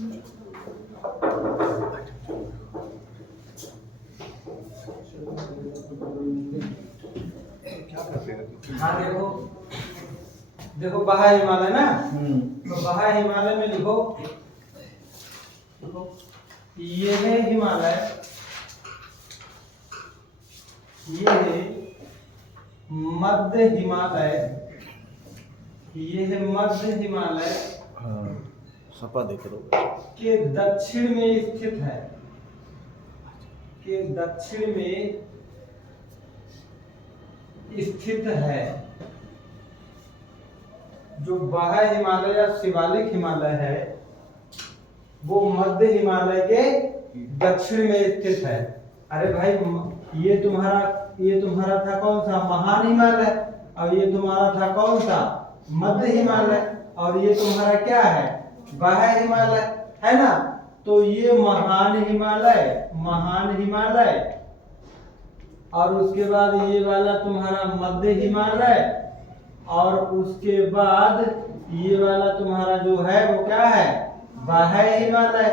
हाँ देखो, देखो बाह्य हिमालय ना, तो बाह्य हिमालय में लिखो, देखो ये है हिमालय, ये है मध्य हिमालय, ये है मध्य हिमालय सपा देख लो के दक्षिण में स्थित है, के दक्षिण में स्थित है। जो बाह्य हिमालय या शिवालिक हिमालय है वो मध्य हिमालय के दक्षिण में स्थित है। अरे भाई ये तुम्हारा था कौन सा, महान हिमालय, और ये तुम्हारा था कौन सा, मध्य हिमालय, और ये तुम्हारा क्या है, बाह्य हिमालय, है ना। तो ये महान हिमालय और उसके बाद ये वाला तुम्हारा मध्य हिमालय, और उसके बाद ये वाला तुम्हारा जो है वो क्या है, बाह्य हिमालय,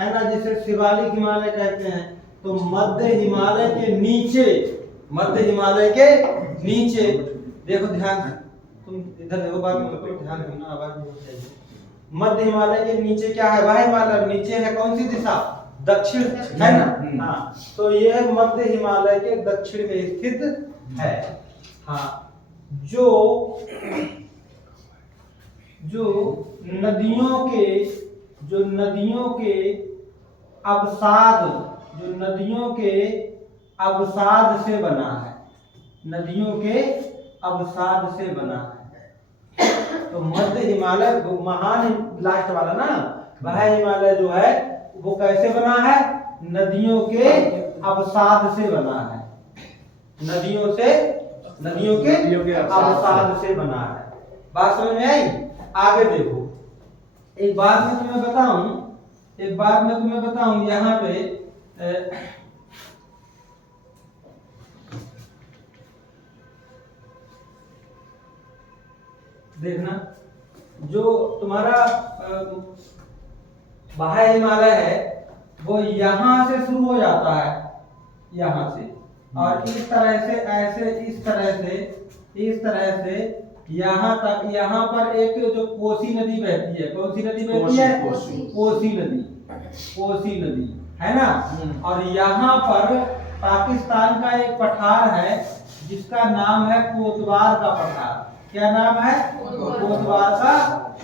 है ना, जिसे शिवालिक हिमालय कहते हैं। तो मध्य हिमालय के नीचे, मध्य हिमालय के नीचे, देखो ध्यान से, तुम इधर देखो, बात में तो ध्यान देना, आवाज नहीं चाहिए। मध्य हिमालय के नीचे क्या है, बाह्य हिमालय, नीचे है कौन सी दिशा, दक्षिण, है ना। हाँ, तो ये मध्य हिमालय के दक्षिण में स्थित है। हाँ, जो नदियों के अवसाद से बना है, नदियों के अवसाद से बना है। तो मध्य हिमालय महान, लास्ट वाला ना, बाह्य हिमालय जो है वो कैसे बना है, नदियों के अवसाद से बना है, नदियों के अवसाद से बना है। बात समझ में आई। आगे देखो, एक बात मैं तुम्हें बताऊं, यहाँ पे देखना, जो तुम्हारा बाह्य हिमालय है वो यहाँ से शुरू हो जाता है, यहाँ से, और इस तरह से यहाँ तक, यहाँ पर एक जो कोसी नदी बहती है, कौन सी नदी बहती है, कोसी नदी, है ना। और यहाँ पर पाकिस्तान का एक पठार है जिसका नाम है कोतवार का पठार। क्या नाम है, कोतवार का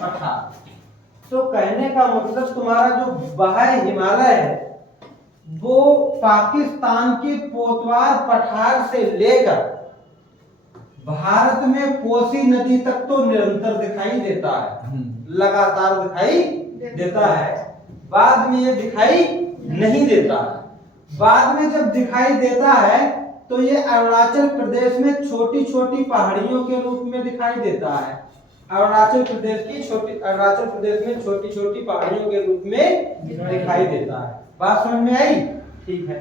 पठार। तो कहने का मतलब तुम्हारा जो बाह्य हिमालय है वो पाकिस्तान के कोतवार पठार से लेकर भारत में कोसी नदी तक तो निरंतर दिखाई देता है, लगातार दिखाई देता है। बाद में ये दिखाई नहीं देता है। बाद में जब दिखाई देता है तो ये अरुणाचल प्रदेश में छोटी छोटी पहाड़ियों के रूप में दिखाई देता है। अरुणाचल प्रदेश में छोटी छोटी पहाड़ियों के रूप में दिखाई देता है। बात समझ में आई, ठीक है।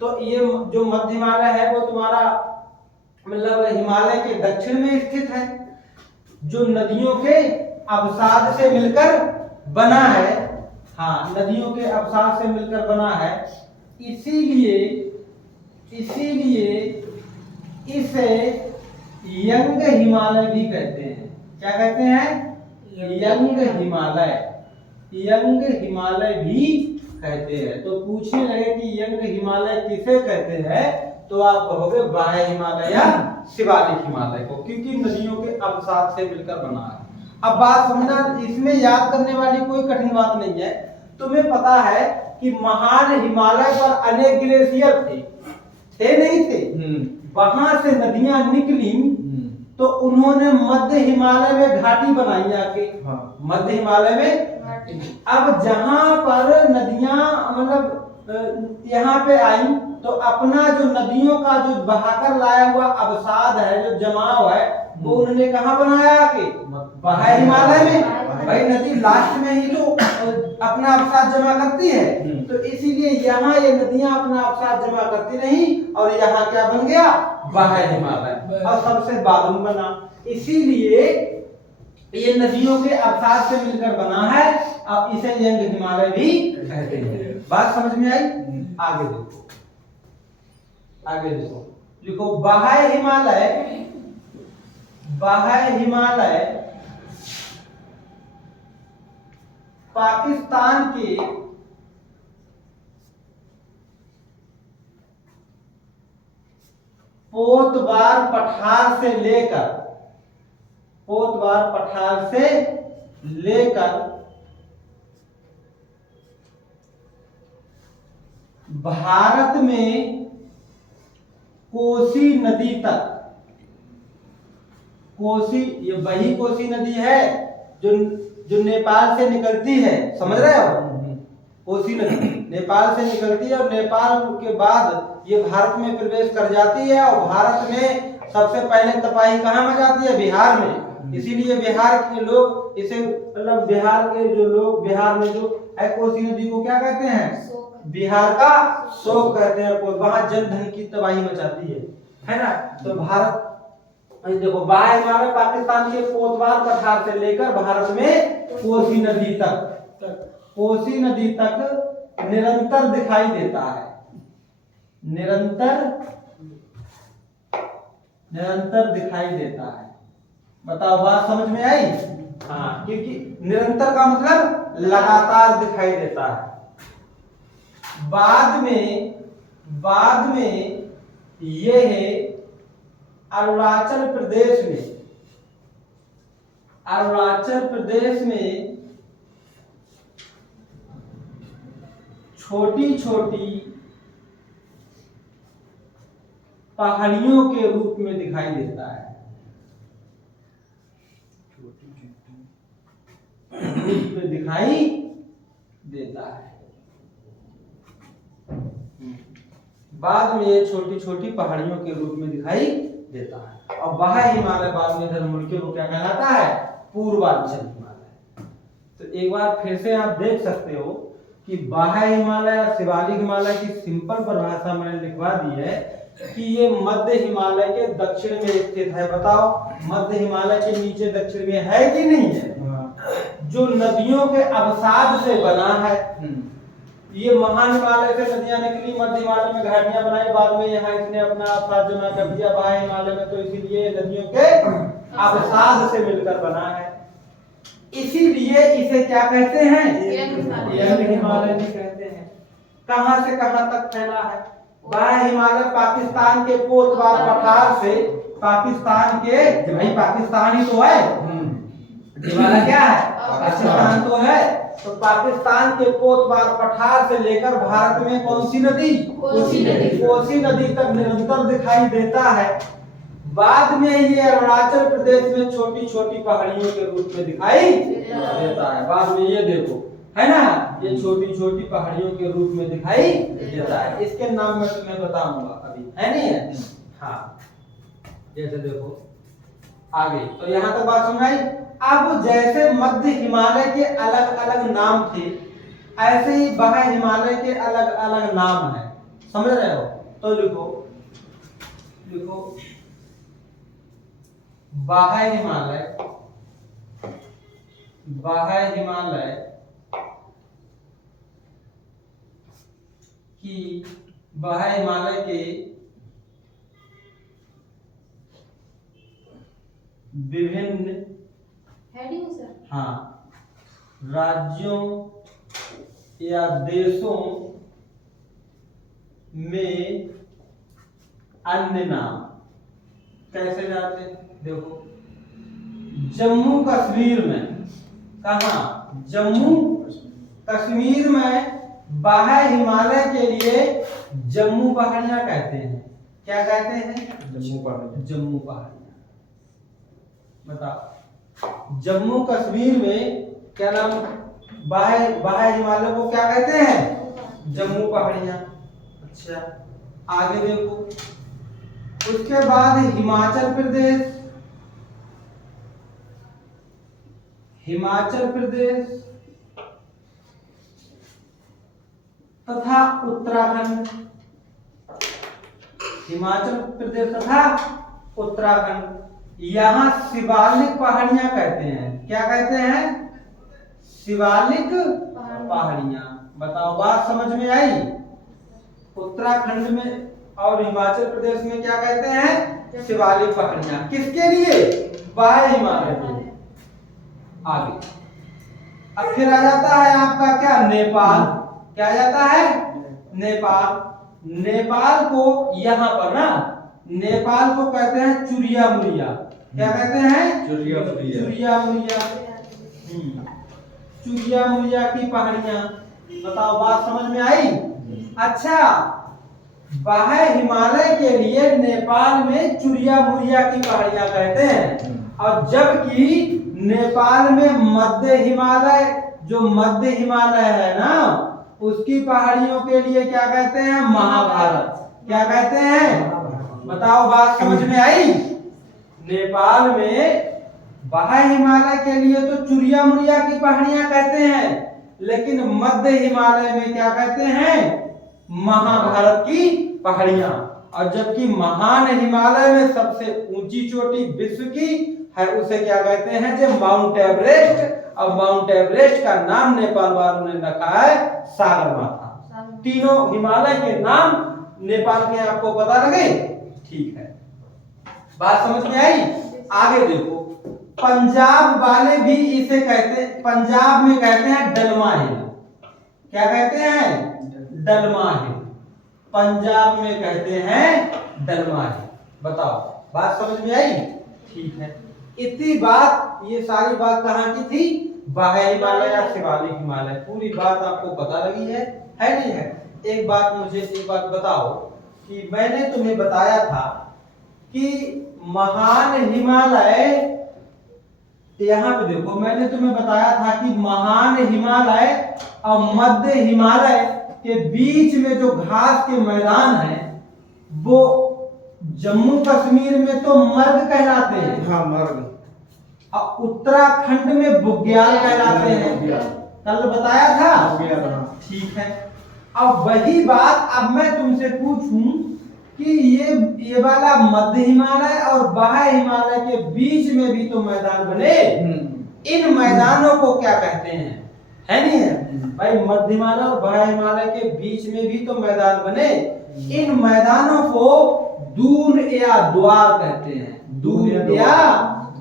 तो ये जो मध्य हिमालय है वो तुम्हारा मतलब हिमालय के दक्षिण में स्थित है, जो नदियों के अवसाद से मिलकर बना है। हाँ, नदियों के अवसाद से मिलकर बना है, इसीलिए इसे यंग हिमालय भी कहते हैं। क्या कहते हैं, यंग हिमालय भी कहते हैं। तो पूछने लगे कि यंग हिमालय किसे कहते हैं, तो आप कहोगे बाह्य हिमालय या शिवालिक हिमालय को, क्योंकि नदियों के अवसाद से मिलकर बना है। अब बात समझना, इसमें याद करने वाली कोई कठिन बात नहीं है। तुम्हें पता है कि महान हिमालय पर अनेक ग्लेशियर थे नहीं थे, वहां से नदियां निकली तो उन्होंने मध्य हिमालय में घाटी बनाई आके। हाँ। मध्य हिमालय में घाटी। अब जहां पर नदियां मतलब यहाँ पे आई तो अपना जो नदियों का जो बहाकर लाया हुआ अवसाद है, जो जमाव है, वो उन्होंने कहाँ बनाया आके, बाह्य हिमालय में। भाई नदी लास्ट में ही तो अपना अवसाद जमा करती है, तो इसीलिए यहाँ ये नदियां अपना अवसाद जमा करती नहीं और यहाँ क्या बन गया, बाह्य हिमालय, और सबसे बाद में बना। इसीलिए ये नदियों के अवसाद से मिलकर बना है अब इसे यंग हिमालय भी कहते हैं। बात समझ में आई? आगे देखो, आगे देखो, लिखो बाह्य हिमालय, बाह्य हिमालय पाकिस्तान के पोतवार पठार से लेकर, पोतवार पठार से लेकर भारत में कोसी नदी तक, कोसी ये वही कोसी नदी है जो जो नेपाल से निकलती है, समझ रहे हो? कोसी नदी नेपाल से निकलती है और नेपाल के बाद ये भारत में प्रवेश कर जाती है और भारत में सबसे पहले तपाही कहाँ में जाती है? बिहार में। इसीलिए बिहार के लोग इसे, मतलब बिहार के जो लोग, बिहार में जो है कोसी नदी को क्या कहते हैं? बिहार का शोक कहते हैं। वहां जन धन की तबाही मचाती है ना? तो भारत देखो, बाह्य हिमालय पाकिस्तान के पोतवार पठार से लेकर भारत में कोसी नदी तक, कोसी नदी तक निरंतर दिखाई देता है, निरंतर, निरंतर दिखाई देता है। बताओ, बात समझ में आई? हाँ, क्योंकि निरंतर का मतलब लगातार दिखाई देता है। बाद में यह अरुणाचल प्रदेश में, अरुणाचल प्रदेश में छोटी छोटी पहाड़ियों के रूप में दिखाई देता है, रूप में दिखाई देता है। बाद में ये छोटी छोटी पहाड़ियों के रूप में दिखाई देता है। और बाह्य हिमालय बाद में इधर मुड़ के वो क्या कहलाता है? पूर्वांचल हिमालय। तो एक बार फिर से आप देख सकते हो कि बाह्य हिमालय और शिवालिक हिमालय की सिंपल परिभाषा मैंने लिखवा दी है कि ये मध्य हिमालय के दक्षिण में स्थित है। बताओ, मध्य हिमालय के नीचे दक्षिण में है कि नहीं है? जो नदियों के अवसाद से बना है। ये महान हिमालय से नदियां निकली, मध्य हिमालय में घाटियां बनाई, बाद में यहाँ इसने अपना अवसाद जमा कर दिया बाह्य हिमालय में, तो इसीलिए नदियों के अवसाद से मिलकर बना है। इसीलिए इसे क्या कहते हैं? यंग हिमालय भी कहते हैं। कहां से कहां तक फैला है? बाह्य हिमालय पाकिस्तान के पोतवार पठार से, पाकिस्तान के, भाई पाकिस्तान ही तो है, हिमालय क्या है? पाकिस्तान तो है। तो पाकिस्तान के पोतवार पठार से लेकर भारत में कौन सी नदी? कोसी नदी। कोसी नदी तक निरंतर दिखाई देता है। बाद में ये अरुणाचल प्रदेश में छोटी छोटी पहाड़ियों के रूप में दिखाई देता है। बाद में ये देखो, है ना, ये छोटी छोटी पहाड़ियों के रूप में दिखाई देता है। इसके नाम मैं तुम्हें बताऊंगा अभी, है नहीं है? हाँ, जैसे देखो आगे, तो यहाँ तक बात सुनाई। अब जैसे मध्य हिमालय के अलग अलग नाम थे, ऐसे ही बाह्य हिमालय के अलग अलग नाम हैं। समझ रहे हो? तो लिखो, लिखो बाह्य हिमालय, बाह्य हिमालय की, बाह्य हिमालय के विभिन्न, हाँ, राज्यों या देशों में अन्य नाम कैसे जाते हैं? देखो, जम्मू कश्मीर में, कहाँ? जम्मू कश्मीर में बाह्य हिमालय के लिए जम्मू पहाड़ियां कहते हैं। क्या कहते हैं? जम्मू पहाड़ियां। जम्मू पहाड़ियां। बताओ, जम्मू कश्मीर में क्या नाम? बाह्य हिमालय को क्या कहते हैं? जम्मू पहाड़ियां। अच्छा, आगे देखो, उसके बाद हिमाचल प्रदेश, हिमाचल प्रदेश तथा उत्तराखंड, हिमाचल प्रदेश तथा उत्तराखंड, यहाँ शिवालिक पहाड़ियां कहते हैं। क्या कहते हैं? शिवालिक पहाड़ियां। बताओ, बात समझ में आई? उत्तराखंड में और हिमाचल प्रदेश में क्या कहते हैं? शिवालिक पहाड़ियां। किसके लिए? बाह्य हिमालय के लिए। आगे अब फिर आ जाता है आपका क्या? नेपाल। क्या आ जाता है? नेपाल। नेपाल को यहाँ पर ना, नेपाल को कहते हैं चुरिया मुरिया। क्या कहते हैं? चुरिया मुरिया। चुरिया मुरिया। चुरिया मुरिया की पहाड़ियां। बताओ, बात समझ में आई? अच्छा, बाह्य हिमालय के लिए नेपाल में चुरिया मुरिया की पहाड़ियां कहते हैं, और जबकि नेपाल में मध्य हिमालय, जो मध्य हिमालय है ना, उसकी पहाड़ियों के लिए क्या कहते हैं? महाभारत। क्या कहते हैं? बताओ, बात समझ में आई? नेपाल में बाह्य हिमालय के लिए तो चुरिया मुरिया की पहाड़ियां कहते हैं, लेकिन मध्य हिमालय में क्या कहते हैं? महाभारत की पहाड़ियां। और जबकि महान हिमालय में सबसे ऊंची चोटी विश्व की है, उसे क्या कहते हैं? जो माउंट एवरेस्ट। और माउंट एवरेस्ट का नाम नेपाल वालों ने रखा है सागरमाथा। तीनों हिमालय के नाम नेपाल के आपको पता लगे? ठीक है, बात समझ में आई? आगे देखो, पंजाब वाले भी इसे कहते, पंजाब में कहते हैं डलमा हिल। क्या कहते हैं? डलमा हिल। पंजाब में कहते हैं डलमा हिल। बताओ, बात समझ में आई? ठीक है, इतनी बात, ये सारी बात कहाँ की थी? बाह्य हिमालय या शिवालिक हिमालय। पूरी बात आपको पता लगी है नहीं है? एक बात मुझे एक बात बताओ कि मैंने तुम्हें बताया था कि महान हिमालय, यहाँ पे देखो, मैंने तुम्हें बताया था कि महान हिमालय और मध्य हिमालय के बीच में जो घास के मैदान है, वो जम्मू कश्मीर में तो मर्ग कहलाते हैं। हाँ, मर्ग। और उत्तराखंड में बुग्याल कहलाते हैं। कल बताया था। ठीक है, अब वही बात अब मैं तुमसे पूछूं कि ये वाला मध्य हिमालय और बाह्य हिमालय के बीच में भी तो मैदान बने, इन मैदानों को क्या कहते हैं? है नहीं है भाई? मध्य हिमालय और बाह्य हिमालय के बीच में भी तो मैदान बने, इन मैदानों को दून या द्वार कहते हैं। दून या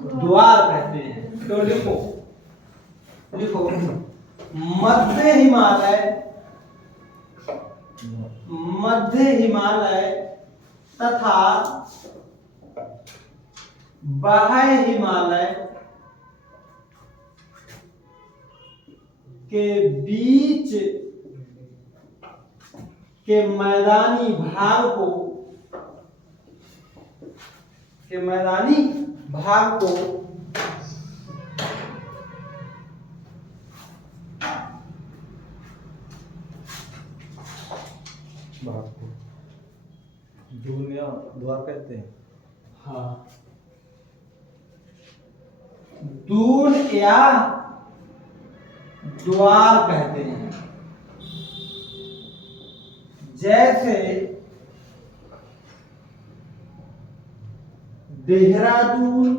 द्वार कहते हैं। तो लिखो, लिखो, मध्य हिमालय, मध्य हिमालय तथा बाह्य हिमालय के बीच के मैदानी भाग को, के मैदानी भाग को दून या द्वार कहते हैं। हाँ, दून या द्वार कहते हैं। जैसे देहरादून,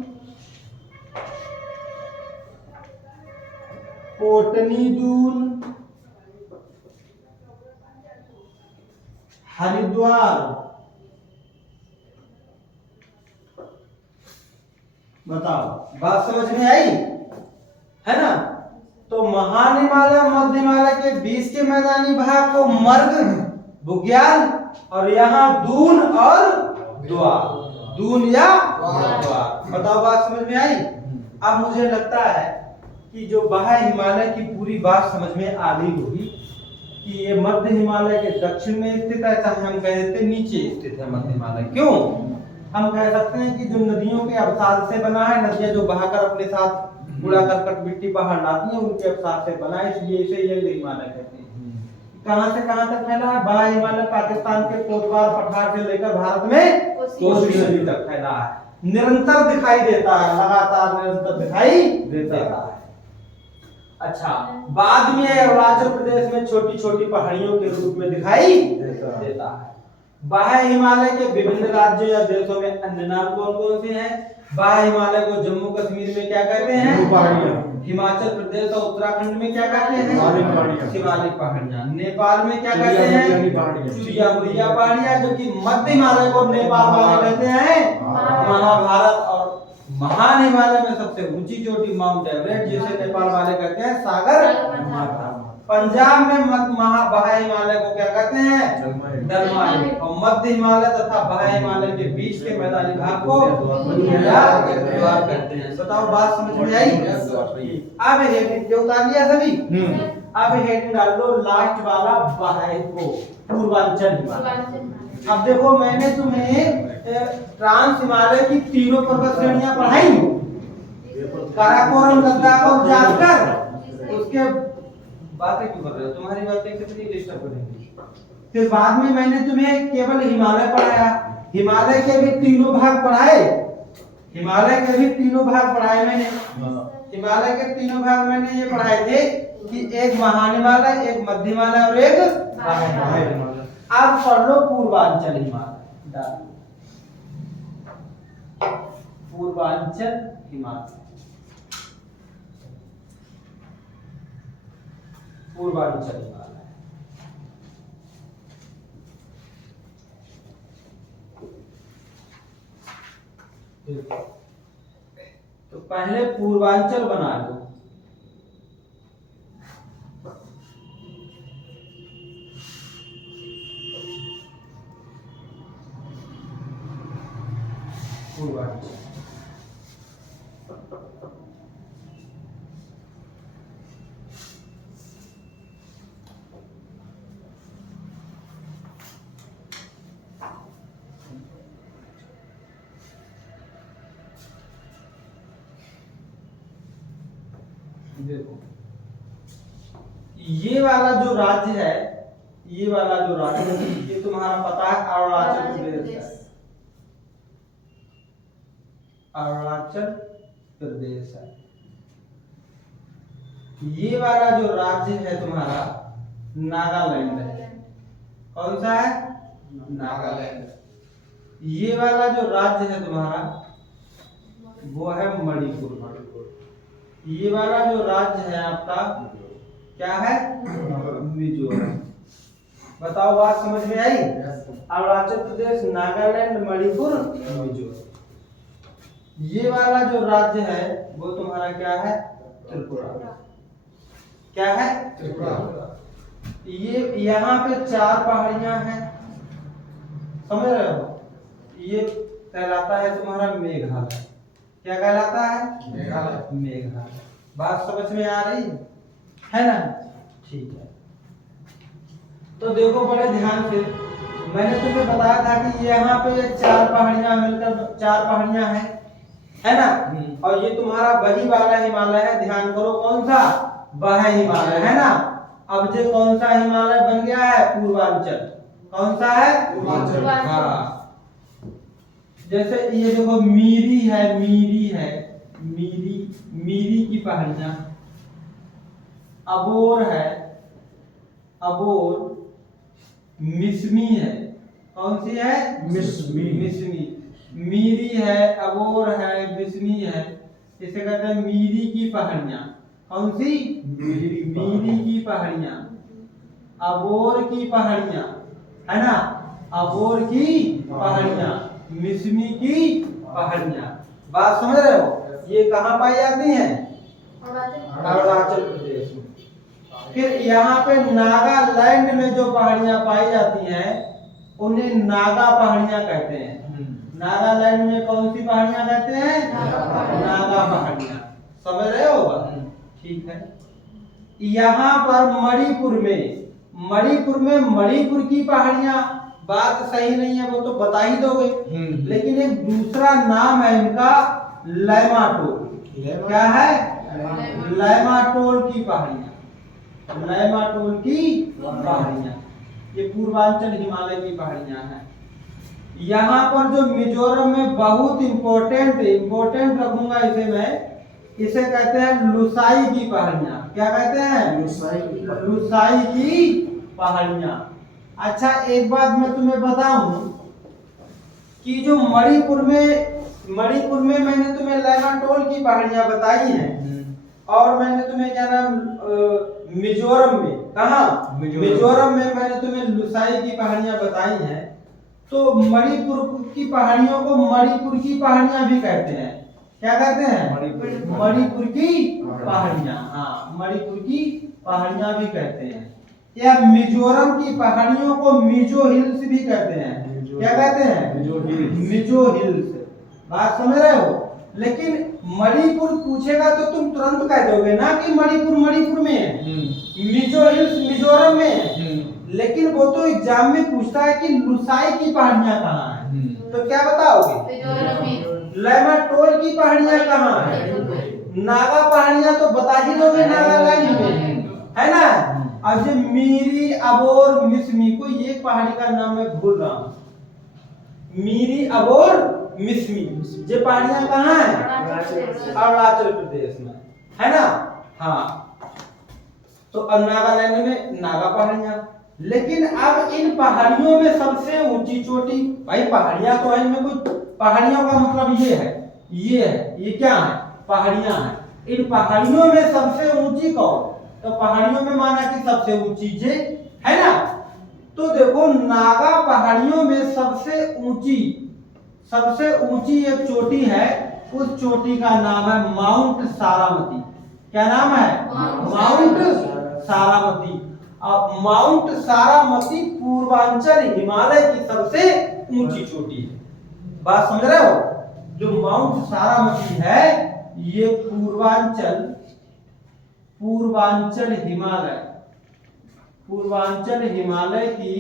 कोटनी दून, हरिद्वार। बताओ, बात समझ में आई है ना? तो महान हिमालय मध्य हिमालय के बीच के मैदानी भाग को मर्ग, बुग्याल, और यहाँ दून और द्वार, दून या द्वार। बताओ, बात समझ में आई? अब मुझे लगता है कि जो बाह्य हिमालय की पूरी बात समझ में आ गई होगी कि ये मध्य हिमालय के दक्षिण में स्थित है, चाहे हम कह देते नीचे स्थित है मध्य हिमालय। क्यों? हम कह सकते हैं कि जो नदियों के अवसाद से बना है, नदियां जो बहाकर अपने साथ कूड़ा करकट मिट्टी बाहर लाती हैं, उनके अवसाद से बना है, इसलिए इसे यही हिमालय कहते हैं। कहां से कहां तक फैला है? बाह्य हिमालय पाकिस्तान के कोटवार पठार से लेकर भारत में कोसी नदी तक फैला है। निरंतर दिखाई देता है, लगातार निरंतर दिखाई देता है। अच्छा, बाद में अरुणाचल प्रदेश में छोटी छोटी पहाड़ियों के रूप में दिखाई देता है। बाह्य हिमालय के विभिन्न राज्यों या देशों में अन्य नाम कौन कौन से हैं? बाह्य हिमालय को जम्मू कश्मीर में क्या कहते हैं? जम्मू पहाड़ियाँ। हिमाचल प्रदेश और उत्तराखंड में क्या कहते हैं? शिवालिक पहाड़ियाँ। शिवालिक पहाड़ियाँ। नेपाल में क्या कहते चुरिया-मुरिया हैं? पहाड़ियाँ। चुरिया-मुरिया पहाड़ियाँ, जो कि मध्य हिमालय को नेपाल वाले कहते हैं महाभारत। और महान हिमालय में सबसे ऊंची चोटी माउंट एवरेस्ट, जिसे नेपाल वाले कहते हैं सागर माथा। पंजाब में बाह्य हिमालय को क्या कहते हैं? दलमाई। और मध्य हिमालय तथा बाह्य हिमालय के बीच के मैदानी भाग को द्वार कहते हैं। बताओ, बात समझ में आई? अब हेडिंग के उतार लिया सभी। अब हेडिंग डाल दो लास्ट वाला बाह्य को, पूर्वांचल हिमालय। अब देखो, मैंने तुम्हें ट्रांस हिमालय की तीनों पर्वत श्रेणियां पढ़ाई, काराकोरम, लद्दाख और जालकर। उसके बातें क्यों कर रहे हो? तुम्हारी बातें कितनी डिस्टर्ब करेंगी। फिर बाद में मैंने तुम्हें केवल हिमालय पढ़ाया, हिमालय के भी तीनों भाग पढ़ाए, हिमालय के भी तीनों भाग पढ़ाए मैंने। हिमालय के तीनों भाग मैंने ये पढ़ाए थे कि एक महान हिमालय, एक मध्य हिमालय और एक बाह्य हिमालय। अब पढ़ लो पूर्वांचल हिमालय। पूर्वांचल हिमालय, पूर्वांचल हिमालय। तो पहले पूर्वांचल बना लो। पूर्वांचल, देखो ये वाला जो राज्य है, ये वाला जो राज्य है, ये तुम्हारा पता है अरुणाचल प्रदेश है। अरुणाचल प्रदेश है। ये वाला जो राज्य है तुम्हारा नागालैंड है। कौन सा है? नागालैंड। ये वाला जो राज्य है तुम्हारा वो है मणिपुर। ये वाला जो राज्य है आपका क्या है? मिजोरम। बताओ, बात समझ में आई? अरुणाचल प्रदेश, नागालैंड, मणिपुर, मिजोरम। ये वाला जो राज्य है वो तुम्हारा क्या है? त्रिपुरा। क्या है? त्रिपुरा। ये यहाँ पे 4 पहाड़ियां हैं, समझ रहे हो? ये कहलाता है तुम्हारा मेघालय। क्या कहलाता है? मेघालय। बात समझ में आ रही है ना? ठीक है। तो देखो बड़े ध्यान से, मैंने तुम्हें बताया था कि यहाँ पे 4 पहाड़ियां मिलकर 4 पहाड़ियां हैं, है ना? और ये तुम्हारा वही वाला हिमालय है। ध्यान करो, कौन सा? बाह्य हिमालय, है ना? अब जो कौन सा हिमालय बन गया है? पूर्वांचल। कौन सा है? पूर्वांचल। हाँ, जैसे ये देखो, मीरी है, मीरी की पहाड़ियां। अबोर है, अबोर। मिसमी है। कौन सी है? मिसमी। मीरी है, अबोर है, मिसमी है। इसे कहते हैं मीरी की पहाड़ियां। कौन सी? मीरी की पहाड़ियां, अबोर की पहाड़ियां, है ना? अबोर की पहाड़ियां, मिसमी की पहाड़ियां। बात समझ रहे हो? ये कहाँ पाई जाती हैं? अरुणाचल प्रदेश में। फिर यहाँ पे नागालैंड में जो पहाड़ियां पाई जाती हैं उन्हें नागा पहाड़ियां कहते हैं। नागालैंड में कौन सी पहाड़ियां कहते हैं? नागा पहाड़ियां। समझ रहे हो? ठीक है। यहाँ पर मणिपुर में मणिपुर की पहाड़ियां, बात सही नहीं है वो तो बता ही दोगे, लेकिन एक दूसरा नाम है इनका, लैमाटोल। क्या है? लैमाटोल की पहाड़ियां, लैमाटोल की पहाड़ियां। ये पूर्वांचल हिमालय की पहाड़ियां हैं। यहाँ पर जो मिजोरम में बहुत इंपॉर्टेंट रखूंगा इसे मैं, इसे कहते हैं लुसाई की पहाड़ियां। क्या कहते हैं? लुसाई की पहाड़ियां। अच्छा, एक बात मैं तुम्हें बताऊं कि जो मणिपुर में मणिपुर में मैंने तुम्हें लैमाटोल की पहाड़ियां बताई हैं, और मैंने तुम्हें क्या नाम मिजोरम में, कहा मिजोरम में मैंने तुम्हें लुसाई की पहाड़ियां बताई हैं। तो मणिपुर की पहाड़ियों को मणिपुर की पहाड़ियां भी कहते हैं। क्या कहते हैं? मणिपुर की पहाड़ियां। हाँ, मणिपुर की पहाड़ियां भी कहते हैं। या मिजोरम की पहाड़ियों को मिजो हिल्स भी कहते हैं। क्या कहते हैं? मिजो हिल्स। बात समझ रहे हो? लेकिन मणिपुर पूछेगा तो तुम तुरंत कह दोगे ना कि मणिपुर मणिपुर में है, मिजो हिल्स मिजोरम में है। लेकिन वो तो एग्जाम में पूछता है कि लुसाई की पहाड़ियां कहाँ हैं, तो क्या बताओगे? लैमाटोल की पहाड़ियां कहाँ हैं? नागा पहाड़ियां तो बता ही दोगे, नागालैंड में है ना। अब जो मीरी अबोर मिसमी, कोई एक पहाड़ी का नाम मैं भूल रहा हूँ, मीरी अबोर मिसमी, ये पहाड़ियां कहाँ हैं? अरुणाचल प्रदेश में, है ना। हाँ, तो अब नागालैंड में नागा पहाड़ियां। लेकिन अब इन पहाड़ियों में सबसे ऊंची चोटी, भाई पहाड़ियां तो है, इनमें कुछ पहाड़ियों का मतलब ये है, ये क्या है? पहाड़ियां हैं। इन पहाड़ियों में सबसे ऊंची कौन? तो पहाड़ियों में माना कि सबसे ऊंची ये है ना। तो देखो, नागा पहाड़ियों में सबसे ऊंची एक चोटी है, उस चोटी का नाम है माउंट सारामती। क्या नाम है? माउंट सारामती। अब माउंट सारामती पूर्वांचल हिमालय की सबसे ऊंची चोटी है। बात समझ रहे हो? जो माउंट सारामती है, ये पूर्वांचल हिमालय की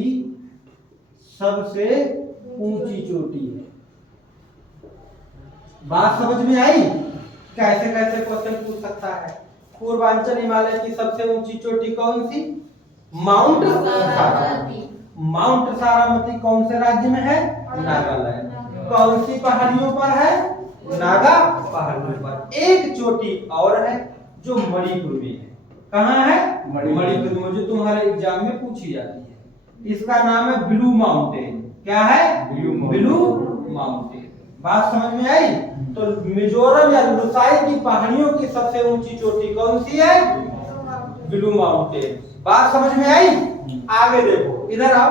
सबसे ऊंची चोटी है। बात समझ में आई? कैसे कैसे क्वेश्चन पूछ सकता है। पूर्वांचल हिमालय की सबसे ऊंची चोटी कौन सी? माउंट सारामती। माउंट सारामती कौन से राज्य में है? नागालैंड। कौन सी पहाड़ियों पर है? नागा पहाड़ियों पर। एक चोटी और है जो मणिपुर में है। कहाँ है? मणिपुर में, जो तुम्हारे एग्जाम में पूछी जाती है। इसका नाम है ब्लू माउंटेन। क्या है? Blue mountain. बात समझ में आई? तो मिजोरम या लुसाई की पहाड़ियों की सबसे ऊंची चोटी कौन सी है? Blue mountain. बात समझ में आई? आगे देखो, इधर आओ।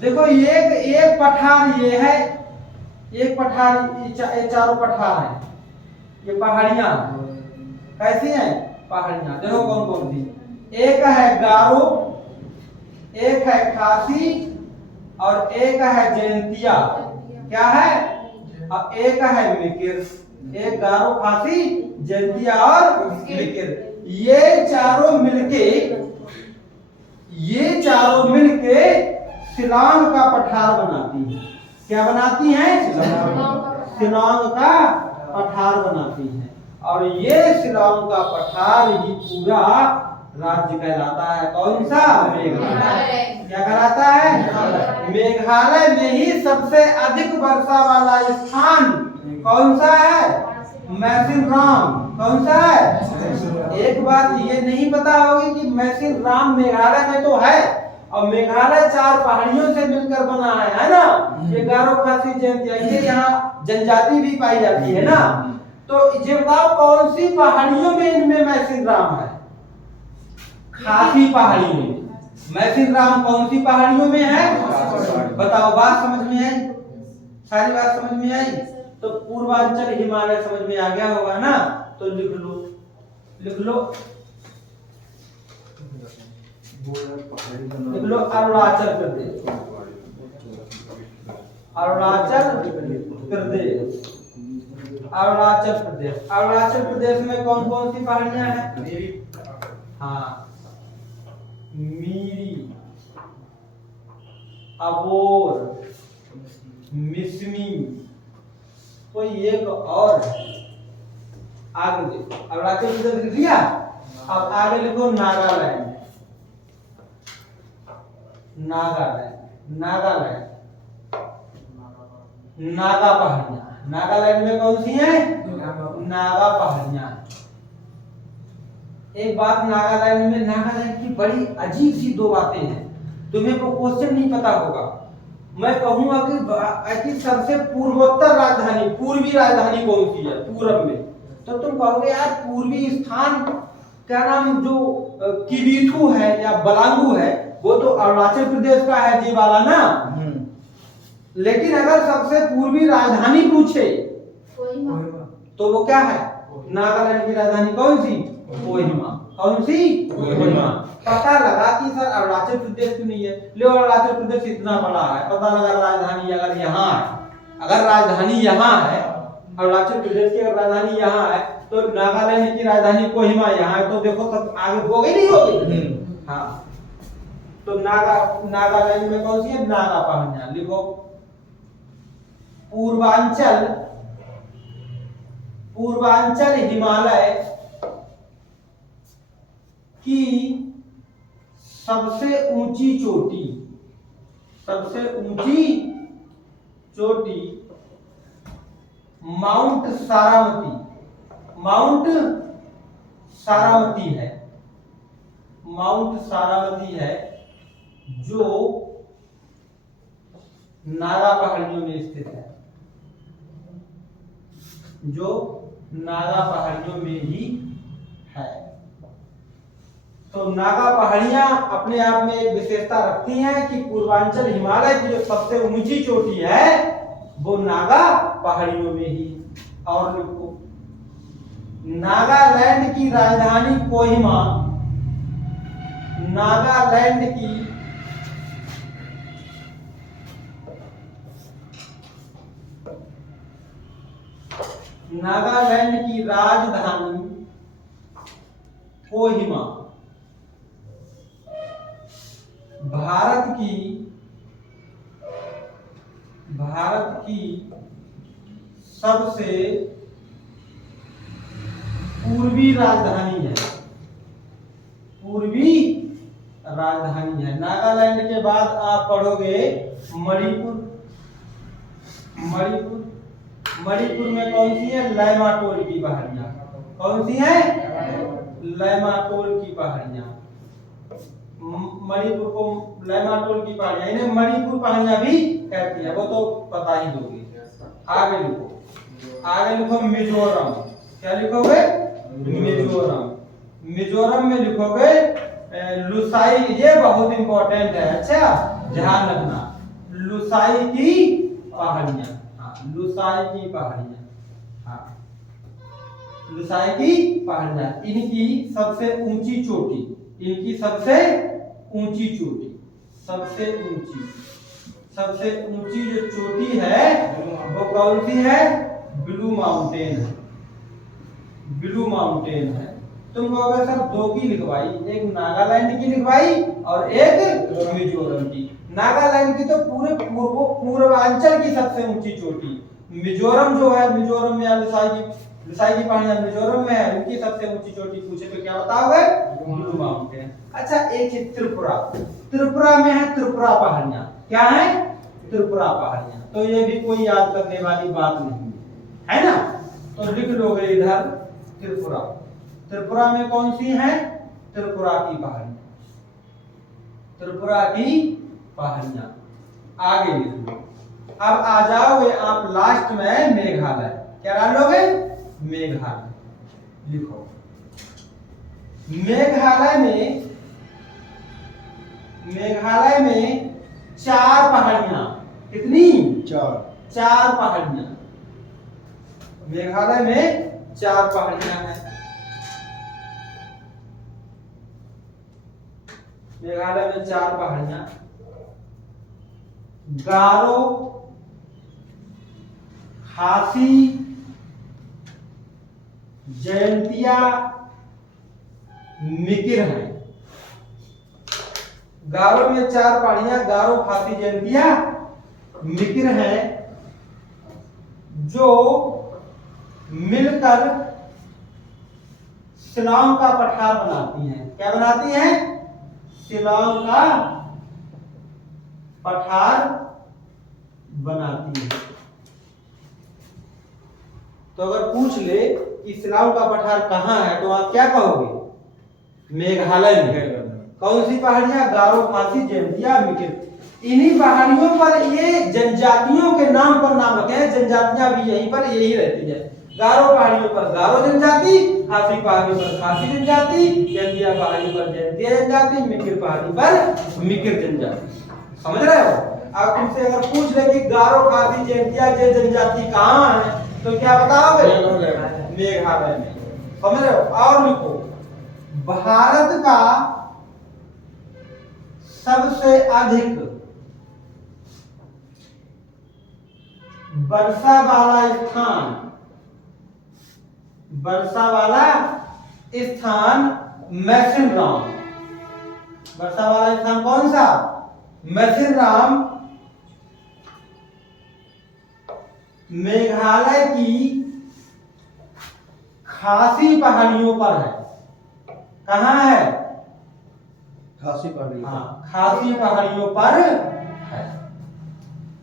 देखो, एक पठार ये है, एक पठार, ये चारों पठार हैं, ये पहाड़ियां कैसी हैं? पहाड़ियां। देखो कौन कौन सी? एक है गारो, एक है खासी, और एक है जयंतिया। क्या है? अब एक है मिकिर। एक गारो, खासी, जयंतिया और मिकिर। ये चारों मिलके शिलांग का पठार बनाती है। क्या बनाती हैं? शिलांग का पठार बनाती हैं। और ये शिलांग का पठार ही पूरा राज्य कहलाता है। कौन सा? मेघालय। क्या कहलाता है? मेघालय में ही सबसे अधिक वर्षा वाला स्थान कौन सा है? मैसिनराम। कौन सा है? एक बात ये नहीं पता होगी कि मैसिनराम मेघालय में तो है, और मेघालय 4 पहाड़ियों से मिलकर बना है ना। ये गारो, खासी, जयंतिया, ये यहाँ जनजाति भी पाई जाती है ना। तो ये बताओ, कौन सी पहाड़ियों में इनमें मैसिनराम है? खासी पहाड़ी में। मैसिनराम कौन सी पहाड़ियों में है? बताओ। बात समझ में आई? सारी बात समझ में आई? तो पूर्वांचल हिमालय समझ में आ गया होगा ना। तो लिख लो लिख लो अरुणाचल प्रदेश। अरुणाचल प्रदेश में कौन कौन सी पहाड़ियां हैं? हाँ, मीरी, अबोर, मिसमी, कोई एक और है। आगे देखो, अरुणाचल प्रदेश लिख लिया। अब आगे लिखो नागालैंड। नागा पहाड़ियां। नागालैंड में कौन सी हैं? नागा पहाड़ियां। एक बात, नागालैंड में, नागालैंड की बड़ी अजीब सी 2 बातें हैं। तुम्हें को क्वेश्चन नहीं पता होगा। मैं कहूंगा कि सबसे पूर्वोत्तर राजधानी, पूर्वी राजधानी कौन सी है पूरब में? तो तुम कहोगे यार पूर्वी स्थान क्या नाम, जो किबीथू है या बलांगू है वो तो अरुणाचल प्रदेश का है जी वाला ना। लेकिन अगर सबसे पूर्वी राजधानी पूछे तो वो क्या है? नागालैंड की राजधानी कौन सी? कोहिमा। कौन सी? कोहिमा। पता लगा कि सर अरुणाचल प्रदेश क्यों नहीं है? ले अरुणाचल प्रदेश इतना बड़ा है, पता लगा राजधानी अगर यहाँ है, अगर राजधानी यहाँ है, अरुणाचल प्रदेश की अगर राजधानी यहाँ है तो नागालैंड की राजधानी कोहिमा यहाँ है, तो देखो सब आगे हो गई नहीं हो गई? हाँ, तो नागालैंड में कौन सी है? नागा पहाड़ियां। लिखो पूर्वांचल हिमालय की सबसे ऊंची चोटी, सबसे ऊंची चोटी माउंट सारावती, माउंट सारावती है, माउंट सारावती है जो नागा पहाड़ियों में स्थित है, जो नागा पहाड़ियों में ही है। तो नागा पहाड़ियां अपने आप में एक विशेषता रखती हैं कि पूर्वांचल हिमालय की जो सबसे ऊंची चोटी है वो नागा पहाड़ियों में ही। और लिखो नागालैंड की राजधानी कोहिमा, नागालैंड की राजधानी कोहिमा भारत की सबसे पूर्वी राजधानी है, पूर्वी राजधानी है। नागालैंड के बाद आप पढ़ोगे मणिपुर, मणिपुर, मणिपुर में कौन सी है? लैमाटोल की पहाड़ियां। कौन सी है? लैमाटोल की पहाड़ियां। मणिपुर को लैमाटोल की पहाड़ियां, इन्हें मणिपुर पहाड़ियां भी कहती है, वो तो पता ही होगी। आगे लिखो, आगे लिखो मिजोरम। क्या लिखोगे? मिजोरम। मिजोरम में लिखोगे लुसाई, ये बहुत इंपॉर्टेंट है, अच्छा ध्यान रखना, लुसाई की पहाड़ियां। हाँ, लुसाई की पहाड़ियां, हाँ, लुसाई की पहाड़ियां, इनकी सबसे ऊंची चोटी, इनकी सबसे ऊंची चोटी, सबसे ऊंची जो चोटी है वो कौन सी है? ब्लू माउंटेन है, ब्लू माउंटेन है। तुम कहोगे सर दो की लिखवाई, एक नागालैंड की लिखवाई और एक मिजोरम की। नागालैंड की तो पूरे पूर्वांचल की सबसे ऊंची चोटी, मिजोरम जो है, मिजोरम में लुसाई की पहाड़ियां मिजोरम में है, उनकी सबसे ऊंची चोटी पूछे तो क्या बताओगे? Blue mountain. अच्छा, एक है त्रिपुरा, त्रिपुरा में है त्रिपुरा पहाड़ियां। क्या है? त्रिपुरा पहाड़ियां। तो ये भी कोई याद करने वाली बात नहीं है ना, तो लिख लोगे इधर त्रिपुरा। त्रिपुरा में कौन सी है? त्रिपुरा की पहाड़ियां, त्रिपुरा की पहाड़ियां। आगे लिख लो। अब आ जाओगे आप लास्ट में मेघालय। क्या डाल लोगे? मेघालय। लिखो मेघालय में 4 पहाड़ियां। कितनी? 4 पहाड़ियां। मेघालय में 4 पहाड़ियां हैं। मेघालय में 4 पहाड़ियां, गारो, खासी, जयंतिया, मिकिर है। गारो में 4 पहाड़ियां, गारो, खासी, जयंतिया, मिकिर है, जो मिलकर शिलांग का पठार बनाती हैं। क्या बनाती हैं? शिलांग का पठार बनाती है। तो अगर पूछ ले कि शिलांग का पठार कहाँ है तो आप क्या कहोगे? मेघालय में। कौन सी पहाड़ियां? गारो, खासी, जयंतिया, मिकिर। इन्हीं पहाड़ियों पर ये जनजातियों के नाम पर नाम रखे हैं। जनजातियां भी यहीं पर यही रहती है। गारो पहाड़ियों पर गारो जनजाति, खासी पहाड़ी पर खासी जनजाति, जैंतिया पहाड़ी पर जैंतिया जनजाति, मिकिर पहाड़ी पर मिकिर जनजाति। समझ रहे हो? अब तुमसे अगर पूछ ले कि गारो, खासी, जैंतिया ये जनजाति कहाँ है, तो क्या बताओगे? मेघालय में। समझ रहे हो? और लिखो, भारत का सबसे अधिक वर्षा वाला स्थान, वर्षा वाला स्थान मैसिनराम। वर्षा वाला स्थान कौन सा? मैसिनराम मेघालय की खासी पहाड़ियों पर है। कहाँ है? खासी पहाड़ी। हाँ, खासी पहाड़ियों पर है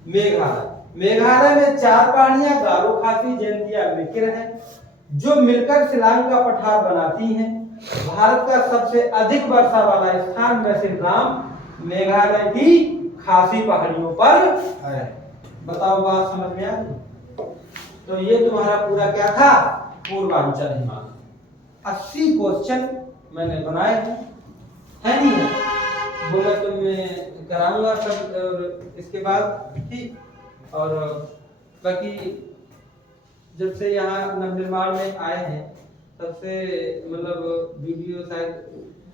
मेघालय। मेघालय में 4 पहाड़ियां गारो, खासी, जैंतिया, मिकिर हैं, जो मिलकर शिलांग का पठार बनाती हैं। भारत का सबसे अधिक वर्षा वाला स्थान मैसिनराम मेघालय की खासी पहाड़ियों पर है। बताओ, बात समझ में आ गई? तो ये तुम्हारा पूरा क्या था? पूर्वांचल हिमालय। 80 क्वेश्चन मैंने बनाए हैं, है नहीं है? वो मैं तुम्हें कराऊंगा सब, और इसके बाद ठीक। और बाकी जब से यहाँ नवनिर्माण में आए हैं तब से मतलब वीडियो शायद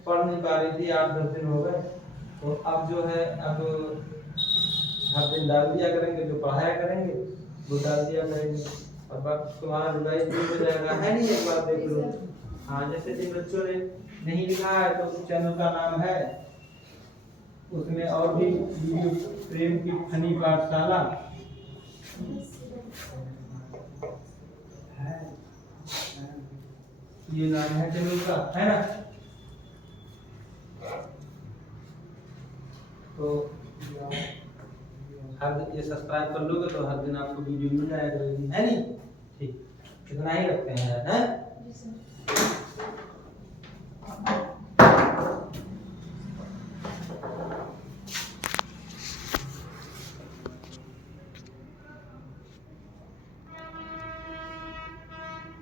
पढ़ नहीं पा रही थी, 8-10 दिन हो गए। तो अब जो है, अब हर दिन डाल दिया करेंगे, जो पढ़ाया करेंगे वो डाल दिया करेंगे, और बाकी तुम्हारा रिवाइज भी हो जाएगा, है नहीं? एक बार देख लो। हाँ, जैसे जिन बच्चों ने नहीं लिखा है तो उस चैनल का नाम है, उसमें और भी वीडियो, प्रेम की फनी पाठशाला है, ये नाम है चैनल का, है ना? तो हर दिन ये सब्सक्राइब कर लोगे तो हर दिन आपको वीडियो मिल जाया करेगी, है नहीं? ठीक, इतना ही रखते हैं, हैं?